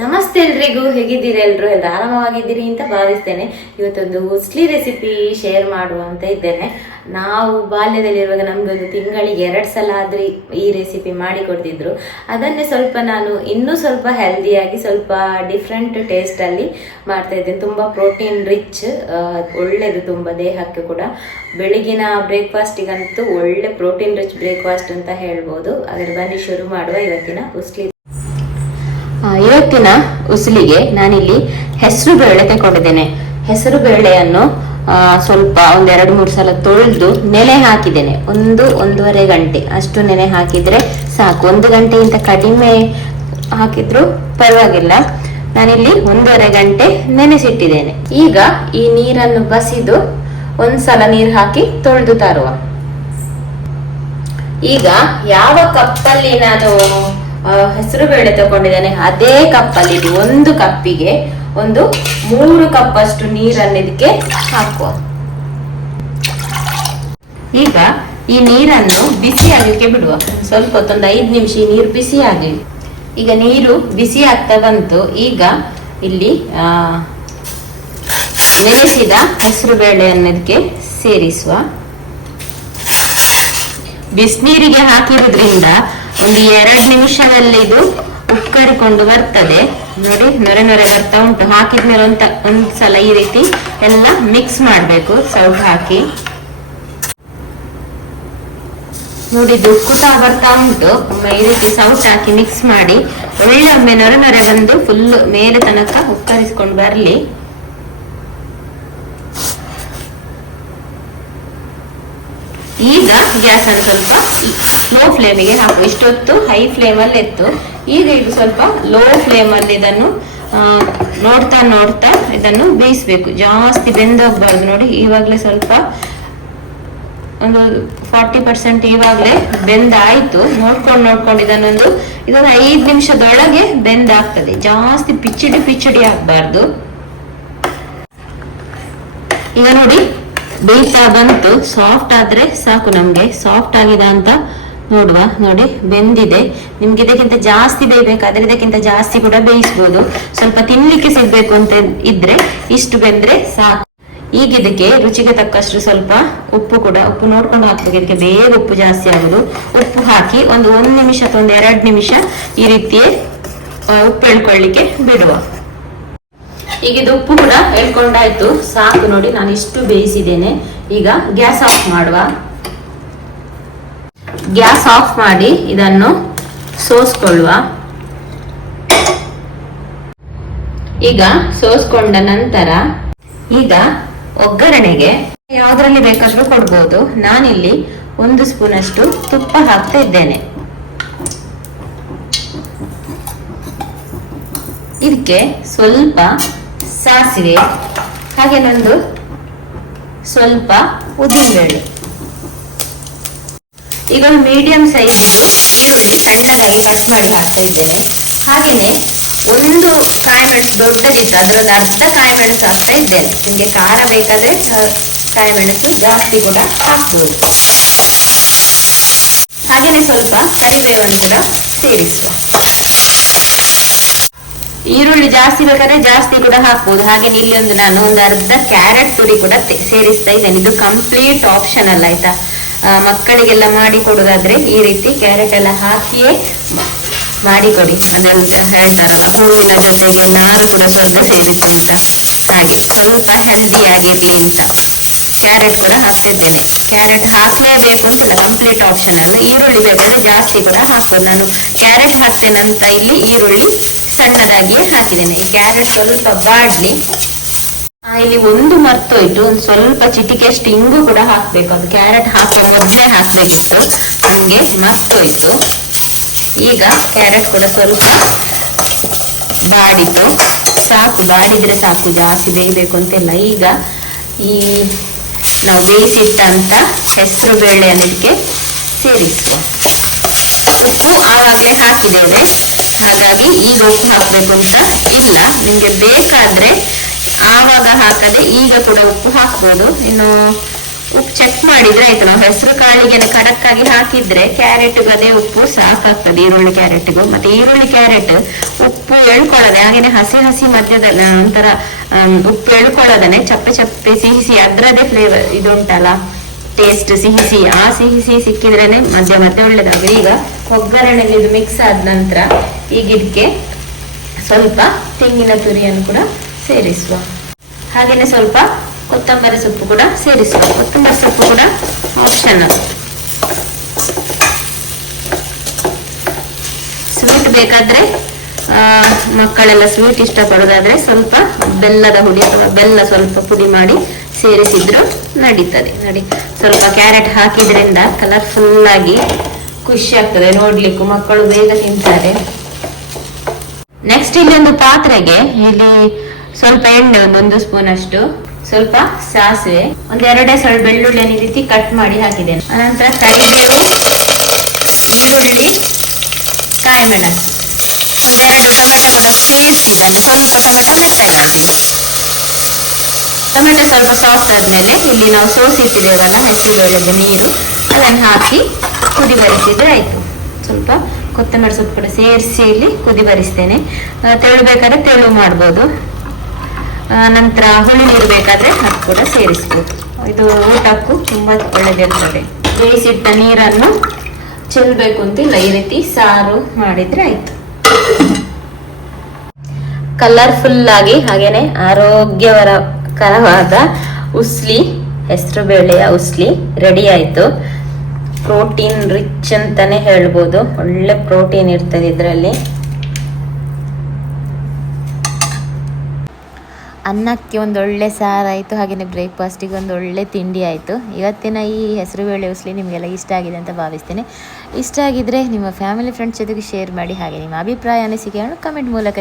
ನಮಸ್ತೆ ಎಲ್ರಿಗೂ, ಹೇಗಿದ್ದೀರಿ ಎಲ್ರು? ಎಲ್ಲ ಆರಾಮವಾಗಿದ್ದೀರಿ ಅಂತ ಭಾವಿಸ್ತೇನೆ. ಇವತ್ತೊಂದು ಉಸ್ಲಿ ರೆಸಿಪಿ ಶೇರ್ ಮಾಡುವ ಅಂತ ಇದ್ದೇನೆ. ನಾವು ಬಾಲ್ಯದಲ್ಲಿರುವಾಗ ನಮ್ಗೊಂದು ತಿಂಗಳಿಗೆ ಎರಡು ಸಲ ಆದ್ರೆ ಈ ರೆಸಿಪಿ ಮಾಡಿ ಕೊಡ್ತಿದ್ರು ಅದನ್ನೇ ಸ್ವಲ್ಪ ನಾನು ಇನ್ನೂ ಸ್ವಲ್ಪ ಹೆಲ್ದಿಯಾಗಿ ಸ್ವಲ್ಪ ಡಿಫ್ರೆಂಟ್ ಟೇಸ್ಟ್ ಅಲ್ಲಿ ಮಾಡ್ತಾ ಇದ್ದೇನೆ. ತುಂಬಾ ಪ್ರೋಟೀನ್ ರಿಚ್ ಒಳ್ಳೇದು ತುಂಬಾ ದೇಹಕ್ಕೆ ಕೂಡ. ಬೆಳಗಿನ ಬ್ರೇಕ್ಫಾಸ್ಟಿಗಂತೂ ಒಳ್ಳೆ ಪ್ರೋಟೀನ್ ರಿಚ್ ಬ್ರೇಕ್ಫಾಸ್ಟ್ ಅಂತ ಹೇಳ್ಬೋದು. ಅದರ ಬನ್ನಿ ಶುರು ಮಾಡುವ ಇವತ್ತಿನ ಉಸ್ಲಿ ಇವತ್ತಿನ ಉಸಿಲಿಗೆ ನಾನಿಲ್ಲಿ ಹೆಸರು ಬೇಳೆ ತೆಕೊಂಡಿದ್ದೇನೆ ಹೆಸರು ಬೇಳೆಯನ್ನು ಸ್ವಲ್ಪ ಒಂದೆರಡು ಮೂರು ಸಲ ತೊಳೆದು ನೆನೆ ಹಾಕಿದ್ದೇನೆ. ಒಂದು ಒಂದೂವರೆ ಗಂಟೆ. ಅಷ್ಟು ನೆನೆ ಹಾಕಿದ್ರೆ ಸಾಕು. ಒಂದು ಗಂಟೆಗಿಂತ ಕಡಿಮೆ ಹಾಕಿದ್ರು ಪರವಾಗಿಲ್ಲ. ನಾನಿಲ್ಲಿ ಒಂದೂವರೆ ಗಂಟೆ ನೆನೆಸಿಟ್ಟಿದ್ದೇನೆ. ಈಗ ಈ ನೀರನ್ನು ಬಸಿದು ಒಂದ್ಸಲ ನೀರು ಹಾಕಿ ತೊಳೆದು ತರುವ. ಈಗ ಯಾವ ಕಪ್ಪಲ್ಲಿ ನಾನು ಹೆಸರು ಬೇಳೆ ತಗೊಂಡಿದ್ದೇನೆ. ಅದೇ ಕಪ್ಪಲ್ಲಿ ಇದು ಒಂದು ಕಪ್ಪಿಗೆ ಒಂದು ಮೂರು ಕಪ್ ಅಷ್ಟು ನೀರನ್ನು ಇದಕ್ಕೆ ಹಾಕುವ. ಈಗ ಈ ನೀರನ್ನು ಬಿಸಿ ಆಗಲಿಕ್ಕೆ ಬಿಡುವ. ಸ್ವಲ್ಪ ಹೊತ್ತೊಂದು ಐದು ನಿಮಿಷ ನೀರು ಬಿಸಿ ಆಗಲಿ. ಈಗ ನೀರು ಬಿಸಿ ಆಗ್ತಾ ಬಂತು. ಈಗ ಇಲ್ಲಿ ನೆನೆಸಿದ ಹೆಸರು ಬೇಳೆಯನ್ನು ಇದಕ್ಕೆ ಸೇರಿಸುವ. ಬಿಸಿನೀರಿಗೆ ಹಾಕಿರೋದ್ರಿಂದ ಒಂದು ಎರಡು ನಿಮಿಷದಲ್ಲಿ ಇದು ಉಕ್ಕರಿಕೊಂಡು ಬರ್ತದೆ. ನೋಡಿ, ನೊರೆ ನೊರೆ ಬರ್ತಾ ಉಂಟು. ಹಾಕಿದ್ಮೇಲೆ ಒಂದ್ ಒಂದ್ಸಲ ಈ ರೀತಿ ಎಲ್ಲ ಮಿಕ್ಸ್ ಮಾಡಬೇಕು. ಸೌಟ್ ಹಾಕಿ. ನೋಡಿ ದುಕ್ಕುತಾ ಬರ್ತಾ ಉಂಟು. ಈ ರೀತಿ ಸೌಟ್ ಹಾಕಿ ಮಿಕ್ಸ್ ಮಾಡಿ. ಒಳ್ಳೆ ಒಮ್ಮೆ ನೊರೆ ನೊರೆ ಬಂದು ಫುಲ್ ಮೇಲೆ ತನಕ ಉಕ್ಕರಿಸ್ಕೊಂಡು ಬರ್ಲಿ. ಈಗ ಗ್ಯಾಸ್ ಅನ್ನು ಸ್ವಲ್ಪ ಲೋ ಫ್ಲೇಮಿಗೆ ಹಾಕು ಇಷ್ಟೊತ್ತು ಹೈ ಫ್ಲೇಮಲ್ಲಿ ಇತ್ತು ಈಗ ಇದು ಸ್ವಲ್ಪ ಲೋ ಫ್ಲೇಮಲ್ಲಿ ಇದನ್ನು ನೋಡ್ತಾ ನೋಡ್ತಾ ಇದನ್ನು ಬೇಯಿಸ್ಬೇಕು. ಜಾಸ್ತಿ ಬೆಂದೋಗ್ಬಾರ್ದು ನೋಡಿ. ಇವಾಗಲೇ ಸ್ವಲ್ಪ ಒಂದು ಫಾರ್ಟಿ ಪರ್ಸೆಂಟ್ ಇವಾಗಲೇ ಬೆಂದಾಯ್ತು. ನೋಡ್ಕೊಂಡು ನೋಡ್ಕೊಂಡು ಇದನ್ನೊಂದು ಇದೊಂದು ಐದು ನಿಮಿಷದೊಳಗೆ ಬೆಂದಾಗ್ತದೆ. ಜಾಸ್ತಿ ಪಿಚ್ಚಿಡಿ ಪಿಚ್ಚಡಿ ಆಗ್ಬಾರ್ದು. ಈಗ ನೋಡಿ. ಬೇಯ್ತಾ ಬಂತು. ಸಾಫ್ಟ್ ಆದ್ರೆ ಸಾಕು ನಮ್ಗೆ. ಸಾಫ್ಟ್ ಆಗಿದೆ ಅಂತ ನೋಡುವ. ನೋಡಿ, ಬೆಂದಿದೆ. ನಿಮ್ಗೆ ಇದಕ್ಕಿಂತ ಜಾಸ್ತಿ ಬೇಯಬೇಕಾದ್ರೆ ಇದಕ್ಕಿಂತ ಜಾಸ್ತಿ ಕೂಡ ಬೇಯಿಸ್ಬೋದು. ಸ್ವಲ್ಪ ತಿನ್ಲಿಕ್ಕೆ ಸಿಗ್ಬೇಕು ಅಂತ ಇದ್ರೆ ಇಷ್ಟು ಬೆಂದ್ರೆ ಸಾಕು. ಈಗ ಇದಕ್ಕೆ ರುಚಿಗೆ ತಕ್ಕಷ್ಟು ಸ್ವಲ್ಪ ಉಪ್ಪು ಕೂಡ. ಉಪ್ಪು ನೋಡ್ಕೊಂಡು ಹಾಕ್ಬೇಕು. ಇದಕ್ಕೆ ಬೇಗ ಉಪ್ಪು ಜಾಸ್ತಿ ಆಗುದು. ಉಪ್ಪು ಹಾಕಿ ಒಂದು ಒಂದು ನಿಮಿಷ ಅಥವಾ ಒಂದು ಎರಡು ನಿಮಿಷ ಈ ರೀತಿಯೇ ಉಪ್ಪು ಎಳ್ಕೊಳ್ಳಿಕ್ಕೆ ಬಿಡುವ. ಈಗ ಇದು ಉಪ್ಪು ಕೂಡ ಹೇಳ್ಕೊಂಡಾಯ್ತು. ಸಾಕು ನೋಡಿ, ನಾನು ಇಷ್ಟು ಬೇಯಿಸಿದ್ದೇನೆ. ಈಗ ಗ್ಯಾಸ್ ಆಫ್ ಮಾಡುವ. ಗ್ಯಾಸ್ ಆಫ್ ಮಾಡಿ ಇದನ್ನು ಸೋಸ್ಕೊಳ್ಳುವ. ಈಗ ಸೋಸ್ಕೊಂಡ ನಂತರ ಈಗ ಒಗ್ಗರಣೆಗೆ ಯಾವ್ದ್ರಲ್ಲಿ ಬೇಕಾದ್ರೂ ಕೊಡ್ಬೋದು. ನಾನಿಲ್ಲಿ ಒಂದು ಸ್ಪೂನ್ ಅಷ್ಟು ತುಪ್ಪ ಹಾಕ್ತಾ ಇದ್ದೇನೆ. ಇದಕ್ಕೆ ಸ್ವಲ್ಪ ಸಾಸಿವೆ, ಹಾಗೆ ನಂದು ಸ್ವಲ್ಪ ಉದ್ದಿನಬೇಳೆ ಈಗ ಒಂದು ಮೀಡಿಯಂ ಸೈಜ್ ಈರುಳ್ಳಿ ಸಣ್ಣದಾಗಿ ಕಟ್ ಮಾಡಿ ಹಾಕ್ತಾ ಇದ್ದೇನೆ. ಹಾಗೇನೆ ಒಂದು ಕಾಯಿ ಮೆಣಸು ದೊಡ್ಡದಿತ್ತು ಅದರೊಂದು ಅರ್ಧ ಕಾಯಿ ಮೆಣಸು ಹಾಕ್ತಾ ಇದ್ದೇನೆ. ನಿಮಗೆ ಖಾರ ಬೇಕಾದ್ರೆ ಕಾಯಿ ಮೆಣಸು ಜಾಸ್ತಿ ಕೂಡ ಹಾಕ್ಬೋದು. ಹಾಗೆಯೇ ಸ್ವಲ್ಪ ಕರಿಬೇವನ್ನು ಕೂಡ ಸೇರಿಸುವ ಈರುಳ್ಳಿ ಜಾಸ್ತಿ ಬೇಕಾದ್ರೆ ಜಾಸ್ತಿ ಕೂಡ ಹಾಕ್ಬೋದು. ಹಾಗೆ ಇಲ್ಲಿ ಒಂದು ನಾನು ಒಂದು ಅರ್ಧ ಕ್ಯಾರೆಟ್ ತುರಿ ಕೂಡ ಸೇರಿಸ್ತಾ ಇದ್ದೇನೆ. ಇದು ಕಂಪ್ಲೀಟ್ ಆಪ್ಷನಲ್ ಆಯ್ತಾ? ಆ, ಮಕ್ಕಳಿಗೆಲ್ಲ ಮಾಡಿ ಕೊಡೋದಾದ್ರೆ ಈ ರೀತಿ ಕ್ಯಾರೆಟ್ ಎಲ್ಲ ಹಾಕಿಯೇ ಮಾಡಿಕೊಡಿ ಅದೆಂತ ಹೇಳ್ತಾರಲ್ಲ ಹೂವಿನ ಜೊತೆಗೆ ನಾರು ಕೂಡ ಸ್ವಲ್ಪ ಸೇರಿಸಿ ಅಂತ ಹಾಗೆ. ಸ್ವಲ್ಪ ಹೆಲ್ದಿ ಆಗಿರ್ಲಿ ಅಂತ ಕ್ಯಾರೆಟ್ ಕೂಡ ಹಾಕ್ತಿದ್ದೇನೆ. ಕ್ಯಾರೆಟ್ ಹಾಕ್ಲೇಬೇಕು ಅಂತಿಲ್ಲ ಕಂಪ್ಲೀಟ್ ಆಪ್ಷನ್ ಅಲ್ಲ ಈರುಳ್ಳಿ ಬೇಕಾದ್ರೆ ಜಾಸ್ತಿ ಕೂಡ ಹಾಕ್ಬೋದು. ನಾನು ಕ್ಯಾರೆಟ್ ಹಾಕ್ತೇನೆ ಅಂತ ಇಲ್ಲಿ ಈರುಳ್ಳಿ ಸಣ್ಣದಾಗಿ ಹಾಕಿದ್ದೇನೆ. ಕ್ಯಾರೆಟ್ ಸ್ವಲ್ಪ ಬಾಡ್ಲಿ ಇಲ್ಲಿ ಒಂದು ಮರ್ತೋಯ್ತು. ಒಂದು ಸ್ವಲ್ಪ ಚಿಟಿಕೆಯಷ್ಟು ಇಂಗು ಕೂಡ ಹಾಕ್ಬೇಕು. ಅದು ಕ್ಯಾರೆಟ್ ಹಾಕಿ ಮೊದಲೇ ಹಾಕ್ಬೇಕಿತ್ತು. ಹಂಗೆ ಮರ್ತೋಯ್ತು. ಈಗ ಕ್ಯಾರೆಟ್ ಕೂಡ ಸ್ವಲ್ಪ ಬಾಡಿತು ಸಾಕು, ಬಾಡಿದ್ರೆ ಸಾಕು. ಜಾಸ್ತಿ ಬೇಯಬೇಕು ಅಂತಿಲ್ಲ. ಈಗ ಈ ನಾವು ಬೇಯಿಸಿಟ್ಟಂತ ಹೆಸರು ಬೇಳೆಯನ್ನು ಇದಕ್ಕೆ ಸೇರಿಸುವ ಉಪ್ಪು ಆವಾಗಲೇ ಹಾಕಿದ್ದೇವೆ. ಹಾಗಾಗಿ ಈಗ ಉಪ್ಪು ಹಾಕಬೇಕು ಅಂತ ಇಲ್ಲ. ನಿಮಗೆ ಬೇಕಾದ್ರೆ ಆವಾಗ ಹಾಕದೆ ಈಗ ಕೂಡ ಉಪ್ಪು ಹಾಕ್ಬೋದು. ಇನ್ನು ಉಪ್ಪು ಚೆಕ್ ಮಾಡಿದ್ರೆ ಆಯ್ತು. ನಾವು ಹೆಸರು ಕಾಳಿಗೆ ಖಡಕ್ ಆಗಿ ಹಾಕಿದ್ರೆ ಕ್ಯಾರೆಟ್ ಅದೇ ಉಪ್ಪು ಸಾಕಾಗ್ತದೆ, ಈರುಳ್ಳಿ ಕ್ಯಾರೆಟ್ಗೂ ಮತ್ತೆ ಈರುಳ್ಳಿ ಕ್ಯಾರೆಟ್ ಉಪ್ಪು ಎಳ್ಕೊಳ್ಳದೆ, ಹಾಗೇನೆ ಹಸಿ ಹಸಿ ಮಧ್ಯದ ಒಂಥರ ಉಪ್ಪು ಎಳ್ಕೊಳ್ಳೋದನೆ ಚಪ್ಪೆ ಚಪ್ಪೆ ಸಿಹಿ ಸಿಹಿ ಅದ್ರದೇ ಫ್ಲೇವರ್ ಇದುಂಟಲ್ಲ ಟೇಸ್ಟ್ ಸಿಹಿ ಸಿಹಿ ಆ ಸಿಹಿ ಸಿಹಿ ಸಿಕ್ಕಿದ್ರೇನೆ ಮಧ್ಯ ಮಧ್ಯ ಒಳ್ಳೇದಾಗುತ್ತೆ ಈಗ ಒಗ್ಗರಣೆಗೆ ಇದು ಮಿಕ್ಸ್ ಆದ ನಂತರ ಈಗ ಗಿಡಕ್ಕೆ ಸ್ವಲ್ಪ ತೆಂಗಿನ ತುರಿಯನ್ನು ಕೂಡ ಸೇರಿಸುವ. ಹಾಗೇನೆ ಸ್ವಲ್ಪ ಕೊತ್ತಂಬರಿ ಸೊಪ್ಪು ಕೂಡ ಸೇರಿಸುವ. ಕೊತ್ತಂಬರಿ ಸೊಪ್ಪು ಕೂಡ ಆಪ್ಷನ್ ಸ್ವೀಟ್ ಬೇಕಾದ್ರೆ ಆ, ಮಕ್ಕಳೆಲ್ಲ ಸ್ವೀಟ್ ಇಷ್ಟಪಡೋದಾದ್ರೆ ಸ್ವಲ್ಪ ಬೆಲ್ಲದ ಹುಡಿ ಬೆಲ್ಲ ಸ್ವಲ್ಪ ಪುಡಿ ಮಾಡಿ ಸೇರಿಸಿದ್ರು ನಡೀತದೆ. ನೋಡಿ ಸ್ವಲ್ಪ ಕ್ಯಾರೆಟ್ ಹಾಕಿದ್ರಿಂದ ಕಲರ್ಫುಲ್ ಆಗಿ ಖುಷಿ ಆಗ್ತದೆ ನೋಡ್ಲಿಕ್ಕೂ. ಮಕ್ಕಳು ಬೇಗ ತಿಂತಾರೆ. ನೆಕ್ಸ್ಟ್ ಇಲ್ಲಿ ಒಂದು ಪಾತ್ರೆಗೆ, ಇಲ್ಲಿ ಸ್ವಲ್ಪ ಎಣ್ಣೆ, ಒಂದು ಒಂದು ಸ್ಪೂನ್ ಅಷ್ಟು, ಸ್ವಲ್ಪ ಸಾಸಿವೆ, ಒಂದ್ ಎರಡೇ ಸ್ವಲ್ಪ ಬೆಳ್ಳುಳ್ಳಿ ರೀತಿ ಕಟ್ ಮಾಡಿ ಹಾಕಿದ್ದೇನೆ. ಅನಂತರ ಕರಿಬೇವು, ಈರುಳ್ಳಿ ಕಾಯಿ ಮೆಣಸು ಒಂದೆರಡು ಟೊಮೆಟೊ ಕೂಡ ಪೇಸ್ಟ್ ಇದೆ ಸ್ವಲ್ಪ ಟೊಮೆಟೊ ಮೆತ್ತಗೆ ಮಾಡಬೇಕು ಟೊಮೆಟೊ ಸ್ವಲ್ಪ ಸಾಫ್ಟ್ ಆದ್ಮೇಲೆ ಇಲ್ಲಿ ನಾವು ಸೋಸಿಟ್ಟಿದ್ದೇವಲ್ಲ ಹೆಸರುಬೇಳೆದು ನೀರು ಅದನ್ನು ಹಾಕಿ ಕುದಿ ಬರಿಸಿದ್ರೆ ಆಯ್ತು. ಸ್ವಲ್ಪ ಕೊತ್ತಂಬರಿ ಸೊಪ್ಪು ಕೂಡ ಸೇರಿಸಿ ಇಲ್ಲಿ ಕುದಿ ಬರಿಸ್ತೇನೆ. ತೆಳು ಬೇಕಾದ್ರೆ ತೆಳು ಮಾಡ್ಬೋದು. ನಂತರ ಹುಳಿ ನೀರು ಬೇಕಾದ್ರೆ ಅದು ಕೂಡ ಸೇರಿಸ್ಬೋದು. ಇದು ಊಟಕ್ಕೂ ತುಂಬಾ ಒಳ್ಳೆದಿರ್ತದೆ ಬೇಯಿಸಿಟ್ಟ ನೀರನ್ನು ಚೆಲ್ಬೇಕು ಅಂತಿಲ್ಲ ಈ ರೀತಿ ಸಾರು ಮಾಡಿದ್ರೆ ಆಯ್ತು. ಕಲರ್ಫುಲ್ ಆಗಿ ಹಾಗೇನೆ ಆರೋಗ್ಯವರಕರವಾದ ಉಸ್ಲಿ, ಹೆಸರು ಬೇಳೆಯ ಉಸ್ಲಿ ರೆಡಿ ಆಯ್ತು. ಪ್ರೋಟೀನ್ ರಿಚ್ ಅಂತಾನೆ ಹೇಳ್ಬೋದು. ಒಳ್ಳೆ ಪ್ರೋಟೀನ್ ಇರ್ತದೆ ಇದರಲ್ಲಿ. ಅನ್ನಕ್ಕೆ ಒಂದು ಒಳ್ಳೆ ಸಾರಾಯಿತು ಹಾಗೆಯೇ ಬ್ರೇಕ್ಫಾಸ್ಟಿಗೆ ಒಂದು ಒಳ್ಳೆ ತಿಂಡಿ ಆಯಿತು. ಇವತ್ತಿನ ಈ ಹೆಸರುಬೇಳೆ ಉಸ್ಲಿ ನಿಮಗೆಲ್ಲ ಇಷ್ಟ ಆಗಿದೆ ಅಂತ ಭಾವಿಸ್ತೇನೆ. ಇಷ್ಟ ಆಗಿದ್ರೆ ನಿಮ್ಮ ಫ್ಯಾಮಿಲಿ, ಫ್ರೆಂಡ್ಸ್ ಜೊತೆಗೆ ಶೇರ್ ಮಾಡಿ, ಹಾಗೆ ನಿಮ್ಮ ಅಭಿಪ್ರಾಯ ಅನಿಸಿಕೆಯನ್ನು ಕಮೆಂಟ್ ಮೂಲಕ